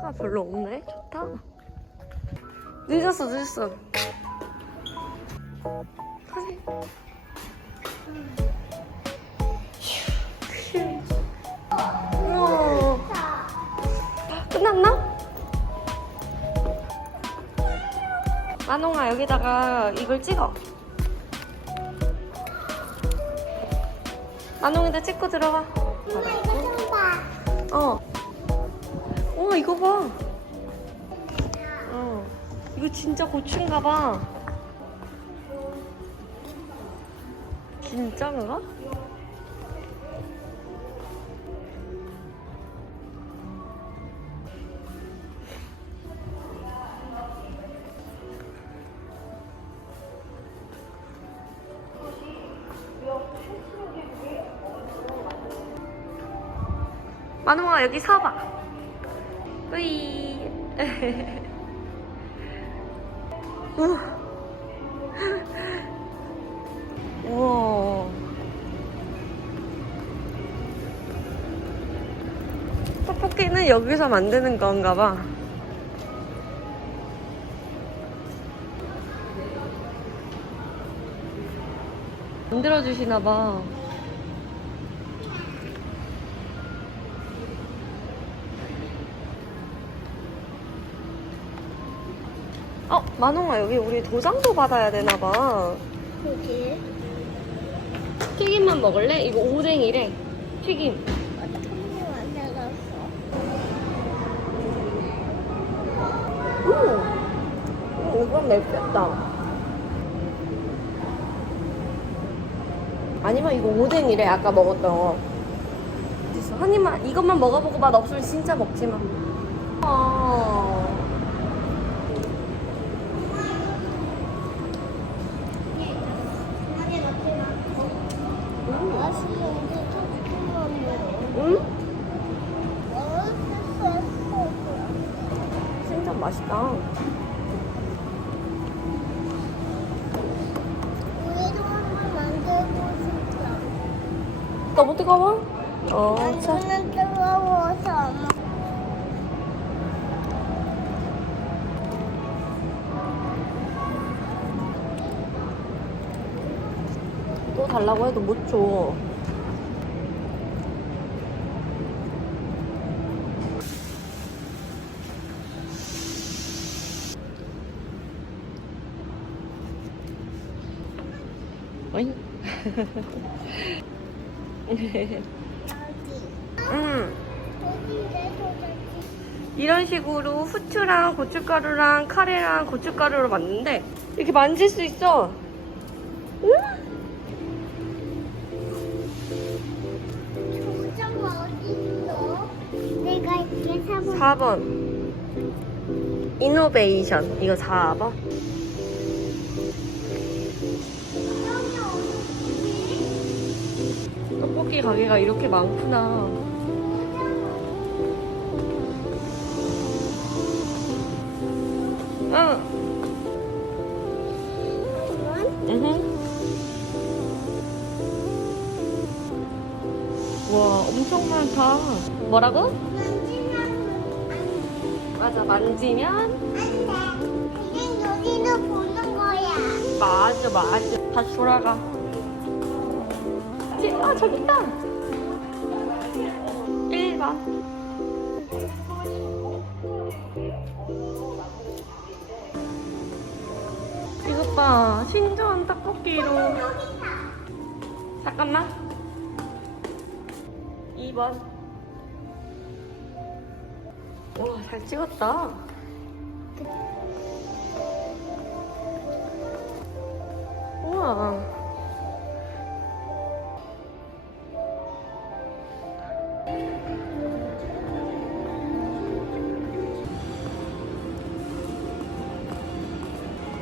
차가 별로 없네. 좋다. 늦었어. 가지. 우와. 끝났나? 만홍아, 여기다가 이걸 찍어. 만홍이도 찍고 들어가. 엄마 이거 좀 봐. 우와, 이거 봐. 이거 진짜 고추인가 봐. 진짜인가? 만홍아, 여기 서봐. 으이. 우와. 떡볶이는 여기서 만드는 건가 봐. 만들어주시나 봐. 만홍아, 여기 우리 도장도 받아야 되나 봐. 그지? 튀김만 먹을래? 이거 오뎅이래. 튀김. 어떻게 만들었어? 이건 맵겠다. 아니면 이거 오뎅이래, 아까 먹었던 거. 한 입만, 이것만 먹어보고 맛 없으면 진짜 먹지 마. 맛있는데 조금만 응? 먹어. 진짜 맛있다. 우리도 한번 만들고 싶다. 너무 뜨거워? 자. 완전히 뜨거워서 엄마. 또 달라고 해도 못 줘. 어잉? 이런 식으로 후추랑 고춧가루랑 카레랑 고춧가루로 만드는데 이렇게 만질 수 있어. 응? 조정 어딨어? 내가 이렇게 4번. 4번 이노베이션. 이거 4번. 떡볶이 가게가 이렇게 많구나. 응. 와, 엄청 많다. 뭐라고? 맞아, 만지면? 그냥 여기로 보는 거야. 맞아. 다시 돌아가. 저기 있다. 1번. 이것 봐. 신전 떡볶이로. 잠깐만. 2번. 와, 잘 찍었다. 우와.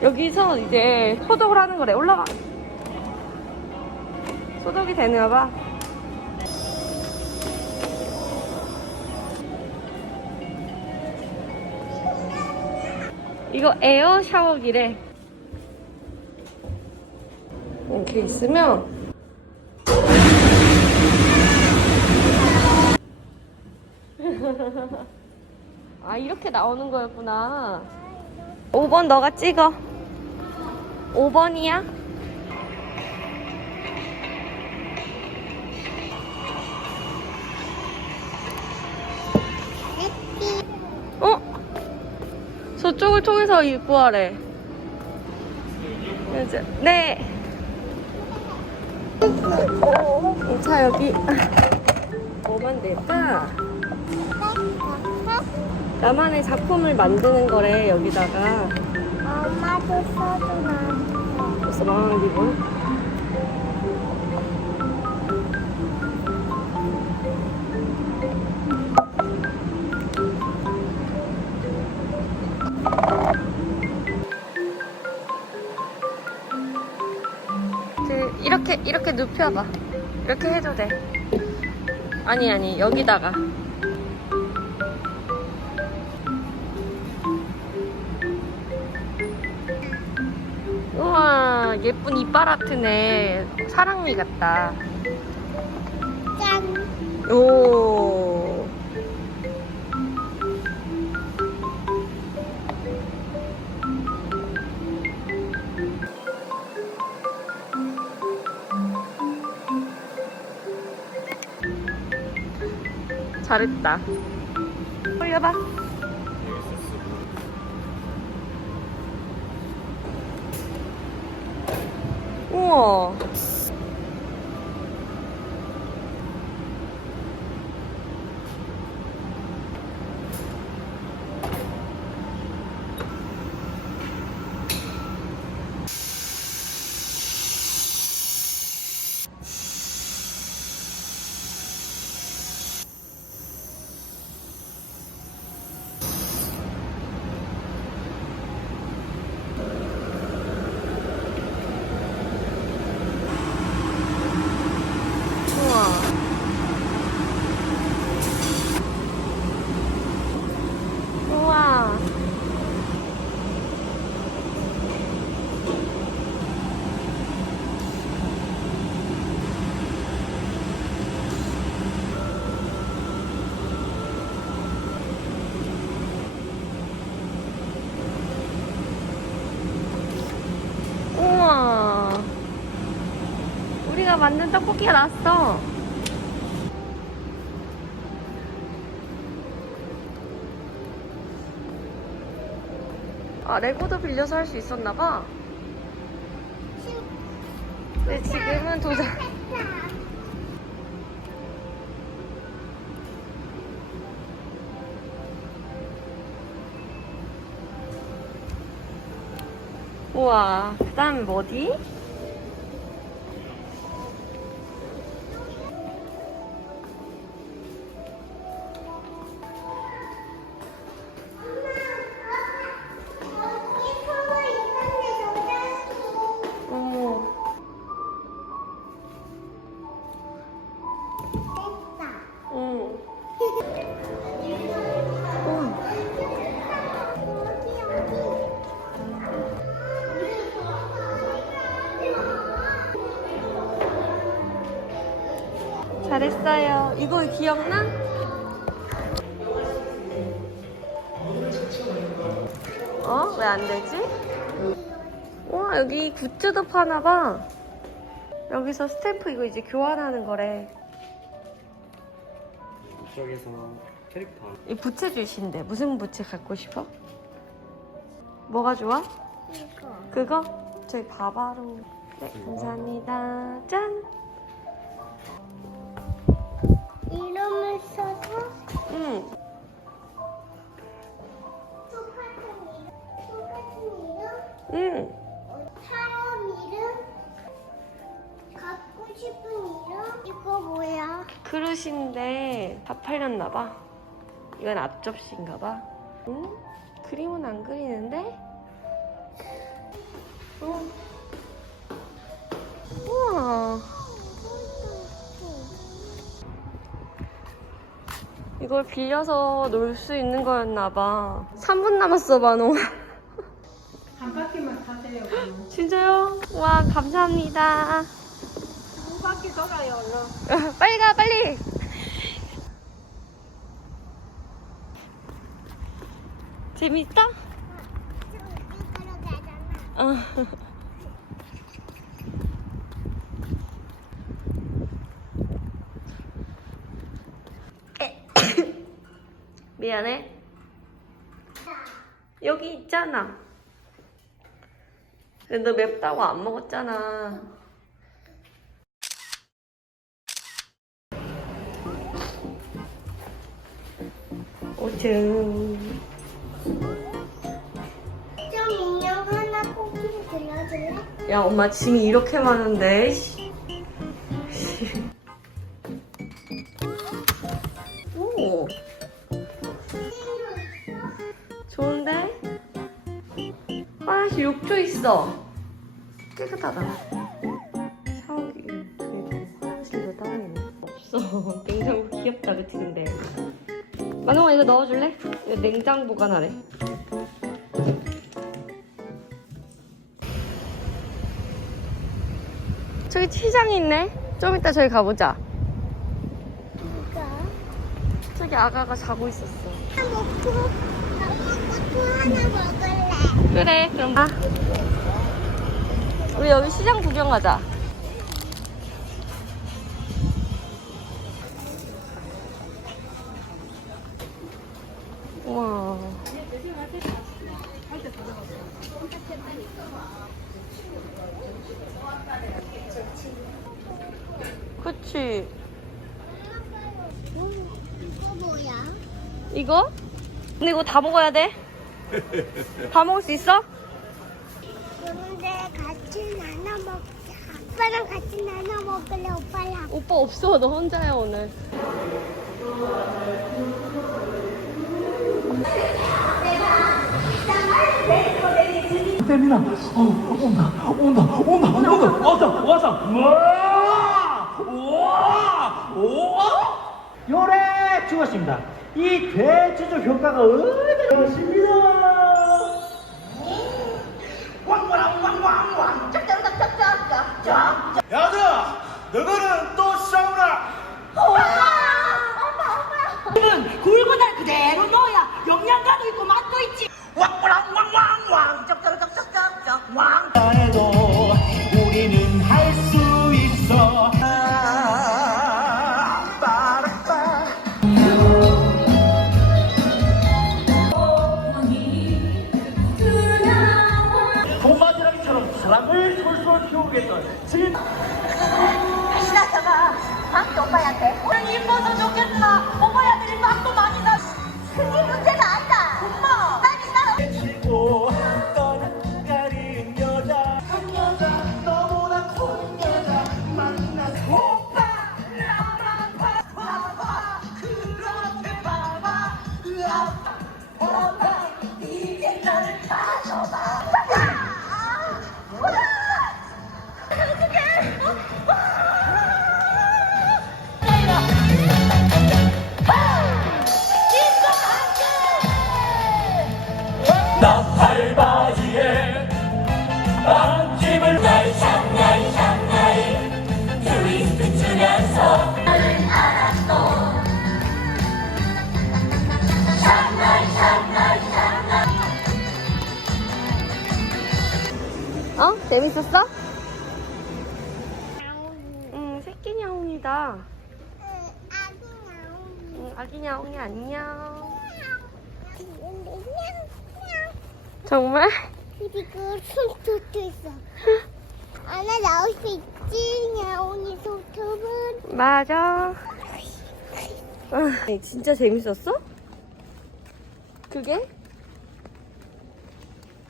여기서 이제 소독을 하는 거래. 올라가. 소독이 되나 봐. 이거 에어 샤워기래. 이렇게 있으면 아, 이렇게 나오는 거였구나. 5번 너가 찍어. 5번이야? 어? 저쪽을 통해서 입구하래. 네. 자, 여기. 뭐만 될까? 나만의 작품을 만드는 거래, 여기다가. 엄마도 써도 나. 벌써 망한 기분? 이렇게 눕혀봐. 이렇게 해도 돼. 아니, 여기다가. 우와, 예쁜 이빨 아트네. 사랑니 같다. 짠. 오. 잘했다. 올려봐. 우와. 우와. 우와. 우리가 만든 떡볶이가 나왔어. 아, 레고도 빌려서 할 수 있었나봐. 근데 지금은 도장. 우와, 그 다음에 뭐지? 어머. 응. 우와. 잘했어요. 이거 기억나? 어? 왜 안 되지? 와, 여기 굿즈도 파나봐. 여기서 스탬프 이거 이제 교환하는 거래. 이쪽에서 캐릭터 이 부채 주신대. 무슨 부채 갖고 싶어? 뭐가 좋아? 이거. 그거? 저희 바바로. 네, 감사합니다. 짠! 이름을 써서 응. 똑같은 이름, 응. 사람 이름, 갖고 싶은 이름. 이거 뭐야? 그릇인데 다 팔렸나봐. 이건 앞접시인가봐. 응? 그림은 안 그리는데? 응. 우와. 이걸 빌려서 놀 수 있는 거였나봐. 3분 남았어, 만호. 한 바퀴만 타세요. 그럼. 진짜요? 와, 감사합니다. 두 바퀴 돌아요, 얼른. 빨리 가, 빨리! 재밌어? 이쪽으로 가잖아. 어. 미안해. 여기 있잖아. 근데 너 맵다고 안 먹었잖아. 오층. 좀 인형 하나 꼭 좀 들려줄래? 야, 엄마 짐이 이렇게 많은데. 씨. 오, 좋은데? 화장실 욕조 있어. 깨끗하다. 샤워기 그래도 화장실도 따로 있네. 없어. 냉장고 귀엽다, 그치? 근데 만홍아 이거 넣어줄래? 이거 냉장 보관하래. 저기 시장이 있네. 좀 이따 저기 가보자. 누가? 저기 아가가 자고 있었어. 하나 먹고 하나 먹을래. 그래, 그럼 가. 우리 여기 시장 구경 가자. 우와. 그치. 이거 뭐야? 이거? 근데 이거 다 먹어야 돼? 다 먹을 수 있어? 그런데 같이 나눠 먹자. 아빠랑 같이 나눠 먹을래, 오빠랑. 오빠 없어. 너 혼자야, 오늘. 세민아, 온다, 와서, 우와, 요래 죽었습니다. 이 대추적 효과가 어디였습니다. 왕왕왕왕왕, 짝짝짝짝짝짝짝. 야들아, 너희는 또 싸우라. 이건 굵은 날 그대로 넣어야 영양가도 있고 맛도 있지. 왕왕왕왕왕 쩍쩍쩍쩍쩍쩍 왕. 해도 우리는 할 수 있어. 도마지랑이처럼 사랑을 솔솔 피우겠던 진. 시나서가 밥도 오빠한테 오늘 이뻐서 좋겠나. 오빠야들이 밥도 많이 나. 그게 문제가 아니다. 엄마 빨리 따라. 치고 떠나가린 여자, 한 여자 너무나 큰 여자 만나서 오빠 나랑 봐봐 그렇게 봐봐 오빠 이제 나를 찾아봐. 나팔바지에 빵집을 날샹나이 샹나이 트위스트 추면서 나는 알았어. 샹나이 샹나이 샹나이. 어? 재밌었어? 응, 새끼 야옹이다. 응, 아기 야옹이 안녕. 정말? 그리고 손톱도 있어. 하나 나올 수 있지, 야옹이 손톱은. 맞아. 진짜 재밌었어? 그게?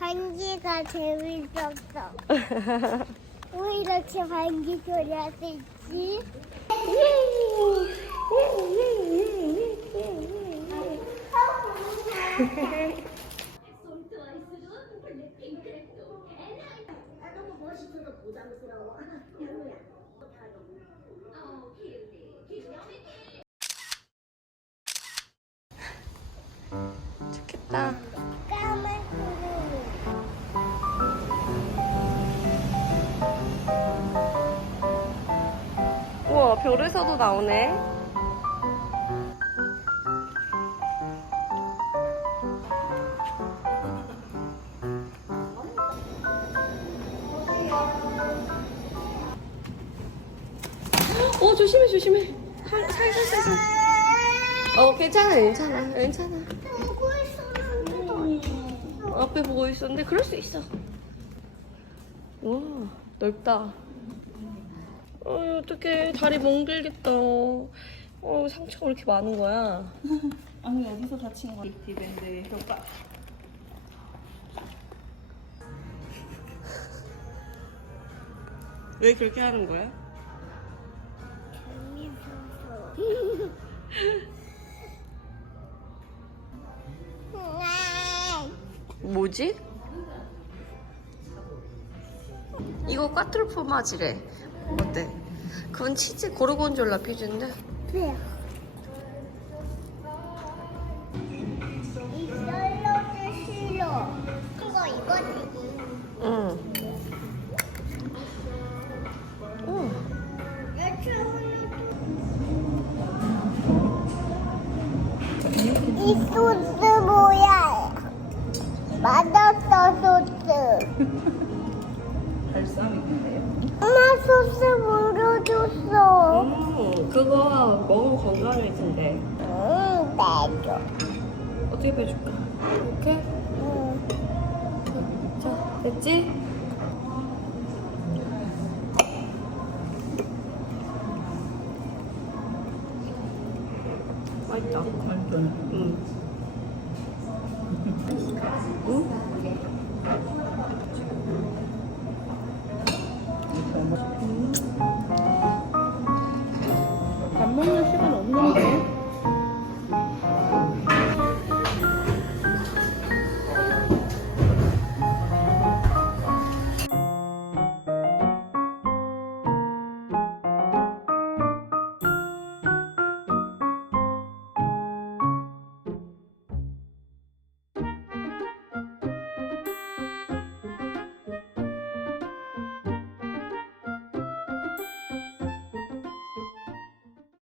반지가 재밌었어. 왜 이렇게 반지 소리 할 수 있지? 좋겠다. 까만 구름이. 우와, 별에서도 나오네. 조심해 조심해. 살살살살. 괜찮아 괜찮아 괜찮아. 보고 있었는데 앞에 보고 있었는데 그럴 수 있어. 와 넓다. 어떡해 다리 멍들겠다. 상처가 왜 이렇게 많은 거야? 아니 어디서 다친 거야? 디밴드 오빠. 왜 그렇게 하는 거야? 뭐지? 이거 꽈트로 포마지래. 어때? 그건 치즈 고르곤졸라 피자인데. 그래. 이 샐러드 싫어. 이거 이거지. 응. 오. 이 소스 뭐야? 맛없어 소스. 엄마 소스 물어줬어. 그거 먹으면 건강할 텐데. 내줘. 어떻게 빼줄까? 이렇게? 자, 됐지? 맛있다. 응. 응?